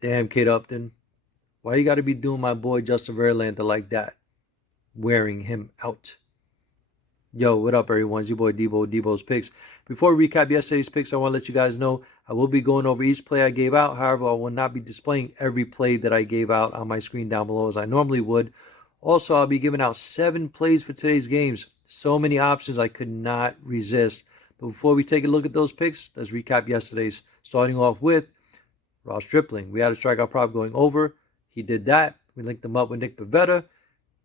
Damn, Kate Upton. Why you got to be doing my boy Justin Verlander like that? Wearing him out. Yo, what up, everyone? It's your boy Debo's Picks. Before we recap yesterday's picks, I want to let you guys know I will be going over each play I gave out. However, I will not be displaying every play that I gave out on my screen down below as I normally would. Also, I'll be giving out 7 plays for today's games. So many options I could not resist. But before we take a look at those picks, let's recap yesterday's. Starting off with Ross Stripling. We had a strikeout prop going over. He did that. We linked him up with Nick Pivetta.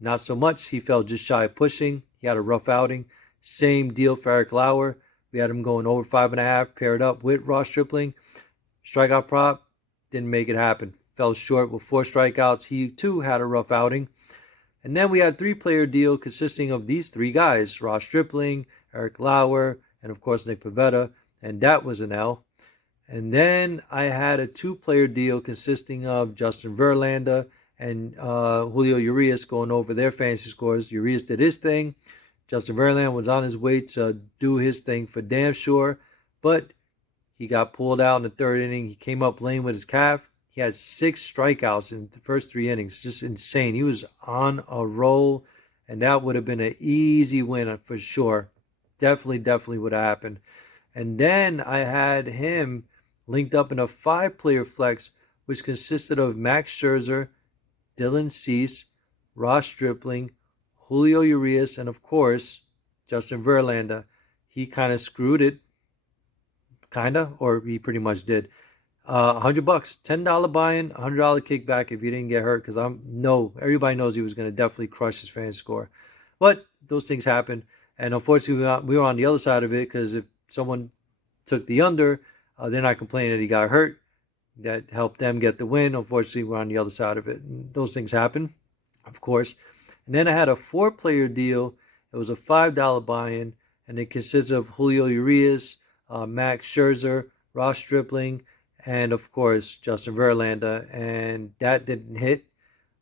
Not so much. He fell just shy of pushing. He had a rough outing. Same deal for Eric Lauer. We had him going over 5.5, paired up with Ross Stripling. Strikeout prop, didn't make it happen. Fell short with 4 strikeouts. He too had a rough outing. And then we had a 3-player deal consisting of these 3 guys, Ross Stripling, Eric Lauer, and of course Nick Pivetta. And that was an L. And then I had a 2-player deal consisting of Justin Verlander and Julio Urias going over their fantasy scores. Urias did his thing. Justin Verlander was on his way to do his thing for damn sure, but he got pulled out in the 3rd inning. He came up playing with his calf. He had 6 strikeouts in the first 3 innings. Just insane. He was on a roll, and that would have been an easy win for sure. Definitely would have happened. And then I had him linked up in a 5-player flex, which consisted of Max Scherzer, Dylan Cease, Ross Stripling, Julio Urias, and of course, Justin Verlander. He kind of screwed it, or he pretty much did. $100, $10 buy-in, $100 kickback if you didn't get hurt, because everybody knows he was going to definitely crush his fan score. But those things happen, and unfortunately, we were on the other side of it, because if someone took the under, they're not complaining that he got hurt. That helped them get the win. Unfortunately, we're on the other side of it. And those things happen, of course. And then I had a 4-player deal. It was a $5 buy-in, and it consisted of Julio Urias, Max Scherzer, Ross Stripling, and of course Justin Verlander. And that didn't hit.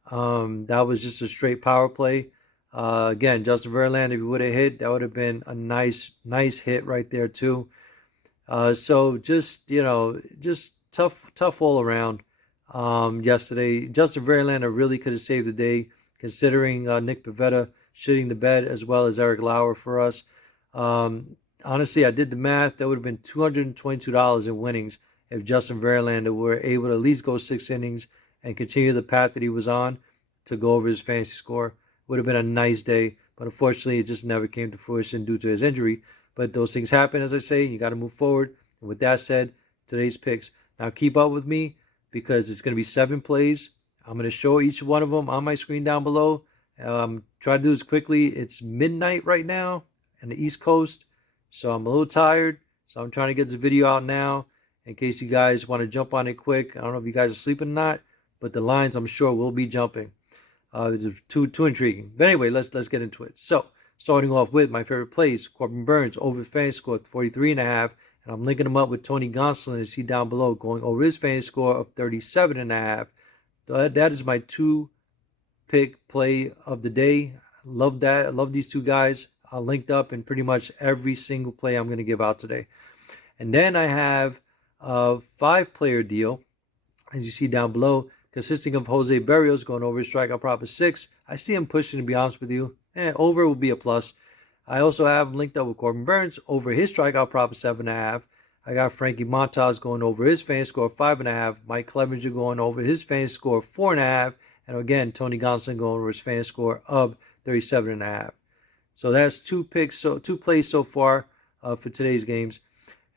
That was just a straight power play. Again, Justin Verlander, if he would have hit, that would have been a nice hit right there too. So just tough all around. Yesterday, Justin Verlander really could have saved the day, considering Nick Pivetta shitting the bed as well as Eric Lauer for us. Honestly, I did the math. That would have been $222 in winnings if Justin Verlander were able to at least go 6 innings and continue the path that he was on to go over his fantasy score. Would have been a nice day, but unfortunately, it just never came to fruition due to his injury. But those things happen, as I say. You got to move forward. And with that said, today's picks. Now keep up with me because it's going to be 7 plays. I'm going to show each one of them on my screen down below. Try to do this quickly. It's midnight right now on the East Coast, so I'm a little tired. So I'm trying to get this video out now in case you guys want to jump on it quick. I don't know if you guys are sleeping or not, but the lines I'm sure will be jumping. It's too intriguing. But anyway, let's get into it. So starting off with my favorite plays, Corbin Burnes over fantasy score 43.5. And I'm linking him up with Tony Gonsolin, as see down below, going over his fantasy score of 37.5. That is my 2-pick play of the day. Love that. I love these 2 guys linked up in pretty much every single play I'm going to give out today. And then I have a 5-player deal, as you see down below, consisting of Jose Berrios going over his strikeout prop of 6. I see him pushing, to be honest with you. Over will be a plus. I also have him linked up with Corbin Burnes over his strikeout prop of 7.5. I got Frankie Montas going over his fan score of 5.5. Mike Clevenger going over his fan score of 4.5. And again, Tony Gonsolin going over his fan score of 37.5. So that's 2 picks, 2 plays so far for today's games.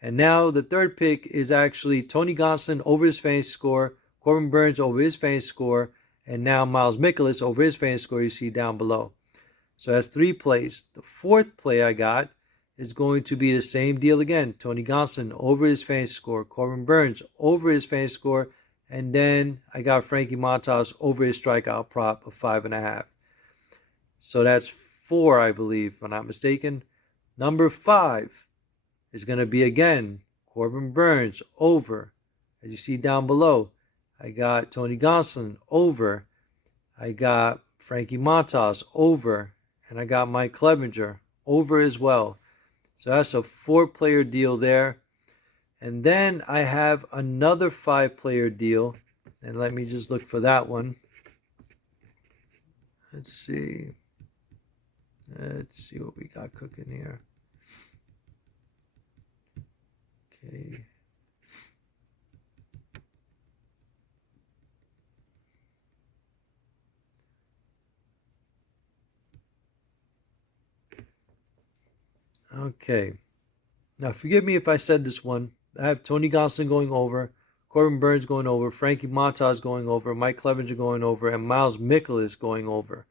And now the 3rd pick is actually Tony Gonsolin over his fantasy score, Corbin Burnes over his fantasy score, and now Miles Mikolas over his fantasy score you see down below. So that's 3 plays. The 4th play I got is going to be the same deal again. Tony Gonsolin over his fantasy score, Corbin Burnes over his fantasy score, and then I got Frankie Montas over his strikeout prop of 5.5. So that's 4, I believe, if I'm not mistaken. Number 5 is going to be, again, Corbin Burnes over. As you see down below, I got Tony Gonsolin over. I got Frankie Montas over. And I got Mike Clevenger over as well. So that's a 4-player deal there. And then I have another 5-player deal. And let me just look for that one. Let's see. Let's see what we got cooking here. Okay. Okay. Now, forgive me if I said this one. I have Tony Gonsolin going over, Corbin Burns going over, Frankie Montas going over, Mike Clevenger going over, and Miles Mikolas going over.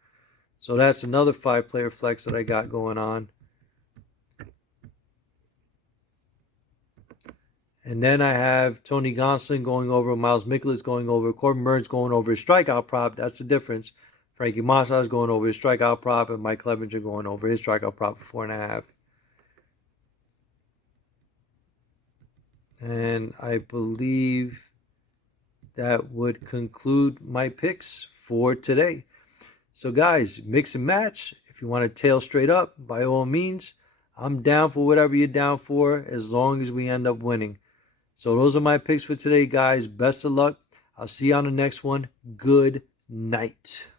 So that's another 5-player flex that I got going on. And then I have Tony Gonsolin going over, Miles Mikolas going over, Corbin Burns going over his strikeout prop. That's the difference. Frankie Montas going over his strikeout prop, and Mike Clevenger going over his strikeout prop for 4.5. And I believe that would conclude my picks for today. So, guys, mix and match. If you want to tail straight up, by all means, I'm down for whatever you're down for as long as we end up winning. So, those are my picks for today, guys. Best of luck. I'll see you on the next one. Good night.